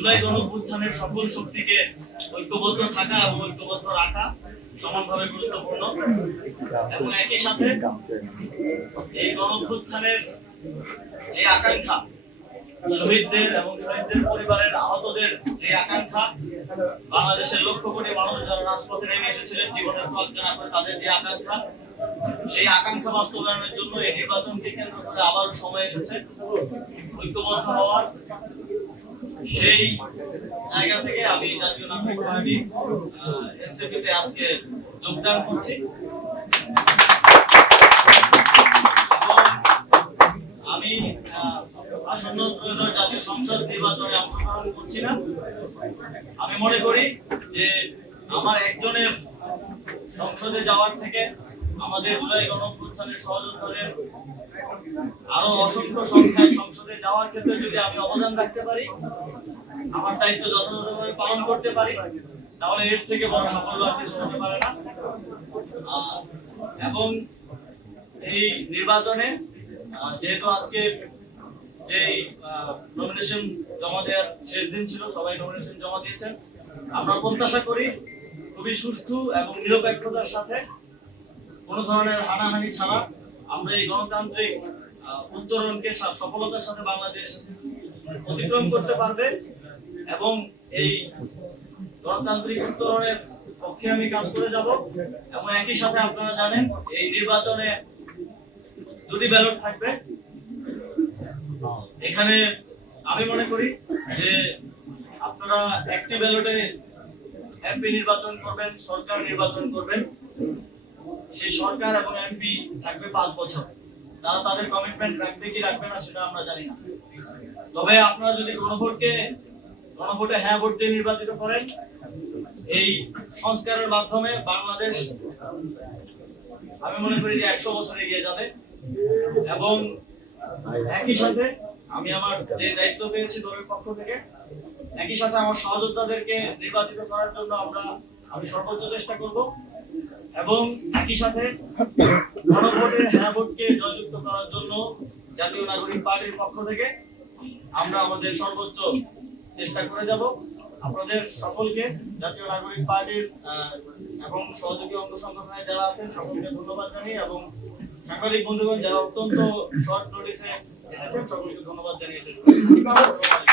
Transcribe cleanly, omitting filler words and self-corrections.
জুলাই গণঅভ্যুত্থানের সকল শক্তিকে ঐক্যবদ্ধ থাকা এবং ঐক্যবদ্ধ রাখা সমানভাবে গুরুত্বপূর্ণ এবং একই সাথে এই গণঅভ্যুত্থানের যে আকাঙ্ক্ষা, শহীদদের এবং শহীদদের পরিবারের আহতদের যে আকাঙ্ক্ষা, বাংলাদেশের লক্ষ কোটি মানুষ যারা রাজপথে নেমে এসেছিলেন জীবনের ত্যাগ জানা করে তাদের যে আকাঙ্ক্ষা, সেই আকাঙ্ক্ষা বাস্তবায়নের জন্য এই নির্বাচনকে কেন্দ্র করে আবার সময় এসেছে ঐক্যবদ্ধ হওয়ার। সেই জায়গা থেকে আমি জাতীয় নাগরিক পার্টি এনসিপিতে আজকে যোগদান করছি। আমি আসন্ন ত্রয়োদশ জাতীয় সংসদ নির্বাচনে অংশগ্রহণ করছি না। আমি মনে করি যে আমার একজনের সংসদে যাওয়ার থেকে আমাদের জুলাই গণঅভ্যুত্থানের সহযোদ্ধাদের আরো অসংখ্য সংখ্যায় সংসদে যাওয়ার ক্ষেত্রে যদি আমি অবদান রাখতে পারি, আমার দায়িত্ব যথাযথভাবে পালন করতে পারি, তাহলে এর থেকে বড় সাফল্য আর কিছু হতে পারে না। এবং এই নির্বাচনে যেহেতু আজকে যে নমিনেশন জমা দেওয়ার শেষ দিন ছিল, সবাই নমিনেশন জমা দিয়েছেন। আমরা প্রত্যাশা করি খুবই সুষ্ঠু এবং নিরপেক্ষতার সাথে, কোনো ধরনের হানাহানি ছাড়া আমরা এই গণতান্ত্রিক উত্তরণকে সফলতার সাথে বাংলাদেশ অতিক্রম করতে পারবে। এবং এই গণতান্ত্রিক উত্তরণের পক্ষে আমি কাজ করে যাব। এবং একই সাথে আপনারা জানেন এই নির্বাচনে দুটি ব্যালট থাকবে। এখানে আমি মনে করি যে আপনারা একটি ব্যালটে এমপি নির্বাচন করবেন, সরকার নির্বাচন করবেন। সেই সরকার এবং এমপি থাকবে 5 বছর। তারা তাদের কমিটমেন্ট রাখবে কি রাখবে না সেটা আমরা জানি না। তবে আপনারা যদি গণভোটে হ্যাঁ ভোট দিয়ে নির্বাচিত করেন, এই সংস্কারের মাধ্যমে বাংলাদেশ আমি মনে করি যে 100 বছর এগিয়ে যাবে। এবং একই সাথে আমি আমার যে দায়িত্ব পেয়েছি দলের পক্ষ থেকে, একই সাথে আমার সহযোদ্ধাদেরকে নির্বাচিত করার জন্য আমি সর্বোচ্চ চেষ্টা করব। এবং একই সাথে গণভোটের হ্যাঁ ভোটকে জয়যুক্ত করার জন্য জাতীয় নাগরিক পার্টির পক্ষ থেকে আমরা আমাদের সর্বোচ্চ চেষ্টা করে যাব। আপনাদের সকলকে জাতীয় নাগরিক পার্টির এবং সহযোগী অঙ্গ সংগঠনের যারা আছেন সকলকে ধন্যবাদ জানিয়ে, এবং সাংবাদিক বন্ধুগণ যারা অত্যন্ত শর্ট নোটিসে এসেছেন সকলকে ধন্যবাদ জানিয়ে শেষ করছি।